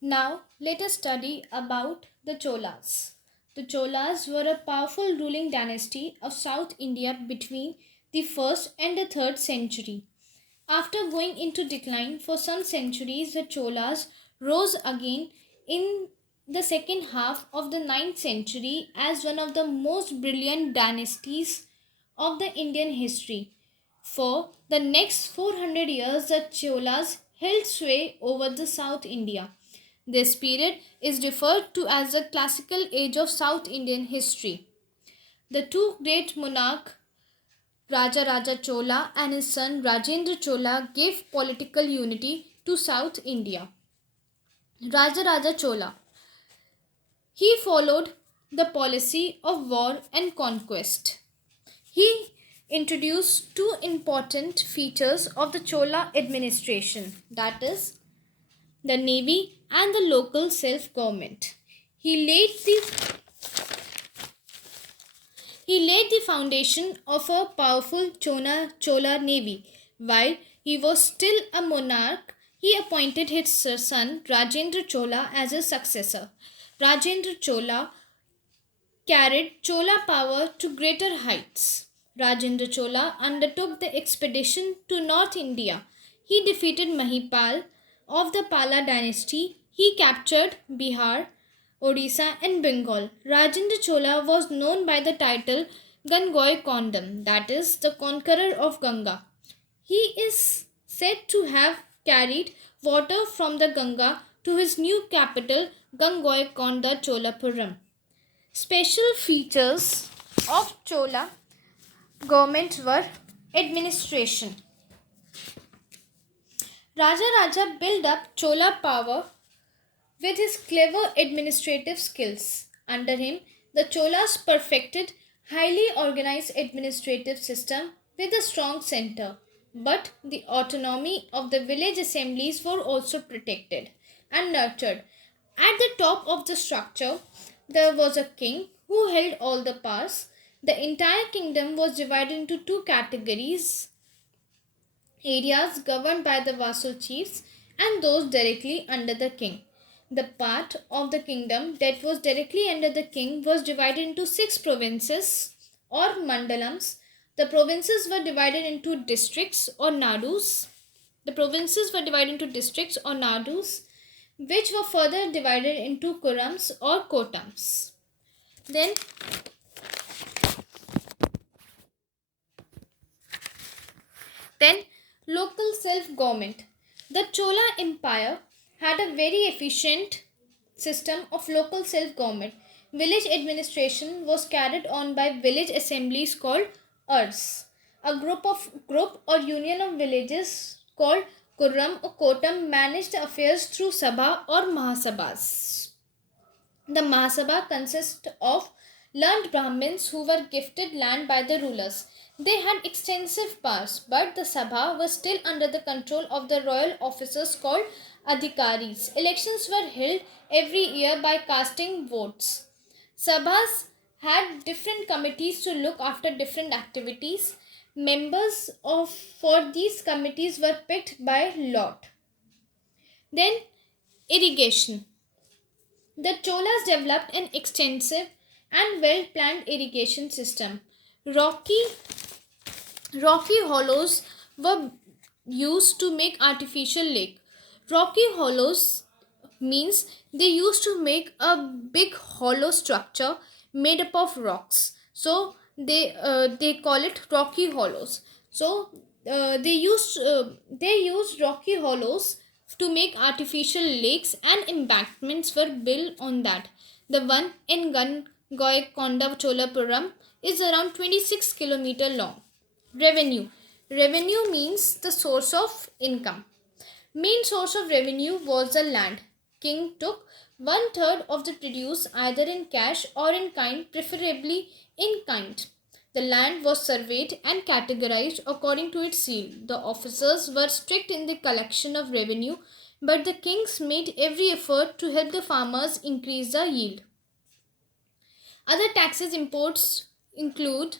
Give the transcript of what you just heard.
Now let us study about the Cholas. The Cholas were a powerful ruling dynasty of South India between the 1st and the 3rd century. After going into decline for some centuries, the Cholas rose again in the second half of the 9th century as one of the most brilliant dynasties of the Indian history. For the next 400 years, the Cholas held sway over the South India. This period is referred to as the classical age of South Indian history. The two great monarchs, Raja Chola and his son Rajendra Chola, gave political unity to South India. Raja Chola. He followed the policy of war and conquest. He introduced two important features of the Chola administration, that is, the navy and the local self-government. He laid the He laid the foundation of a powerful Chola navy. While he was still a monarch, he appointed his son Rajendra Chola as his successor. Rajendra Chola carried Chola power to greater heights. Rajendra Chola undertook the expedition to North India. He defeated Mahipal of the Pala dynasty. He captured Bihar, Odisha and Bengal. Rajendra Chola was known by the title Gangoy Kondam, that is, the conqueror of Ganga. He is said to have carried water from the Ganga to his new capital Gangoy Konda Cholapuram. Special features of Chola government were administration. Raja built up Chola power with his clever administrative skills. Under him, the Cholas perfected highly organized administrative system with a strong center. But the autonomy of the village assemblies were also protected and nurtured. At the top of the structure, there was a king who held all the powers. The entire kingdom was divided into two categories: areas governed by the vassal chiefs and those directly under the king. The part of the kingdom that was directly under the king was divided into 6 provinces or mandalams. The provinces were divided into districts or nadus. Which were further divided into kurams or kotams. Then Then, local self-government. The Chola Empire had a very efficient system of local self-government. Village administration was carried on by village assemblies called Urs. A group or union of villages called Kurram or Kotam managed the affairs through Sabha or Mahasabhas. The Mahasabha consists of learned Brahmins who were gifted land by the rulers. They had extensive powers, but the Sabha was still under the control of the royal officers called Adhikaris. Elections were held every year by casting votes. Sabhas had different committees to look after different activities. Members for these committees were picked by lot. Then, irrigation. The Cholas developed an extensive and well-planned irrigation system. Rocky hollows were used to make artificial lake. Rocky hollows means they used to make a big hollow structure made up of rocks. So they call it rocky hollows. So they used rocky hollows to make artificial lakes, and embankments were built on that. The one in Gangoy Konda Cholapuram is around 26 km long. Revenue. Revenue means the source of income. Main source of revenue was the land. King took 1/3 of the produce either in cash or in kind, preferably in kind. The land was surveyed and categorized according to its yield. The officers were strict in the collection of revenue, but the kings made every effort to help the farmers increase the yield. Other taxes imports include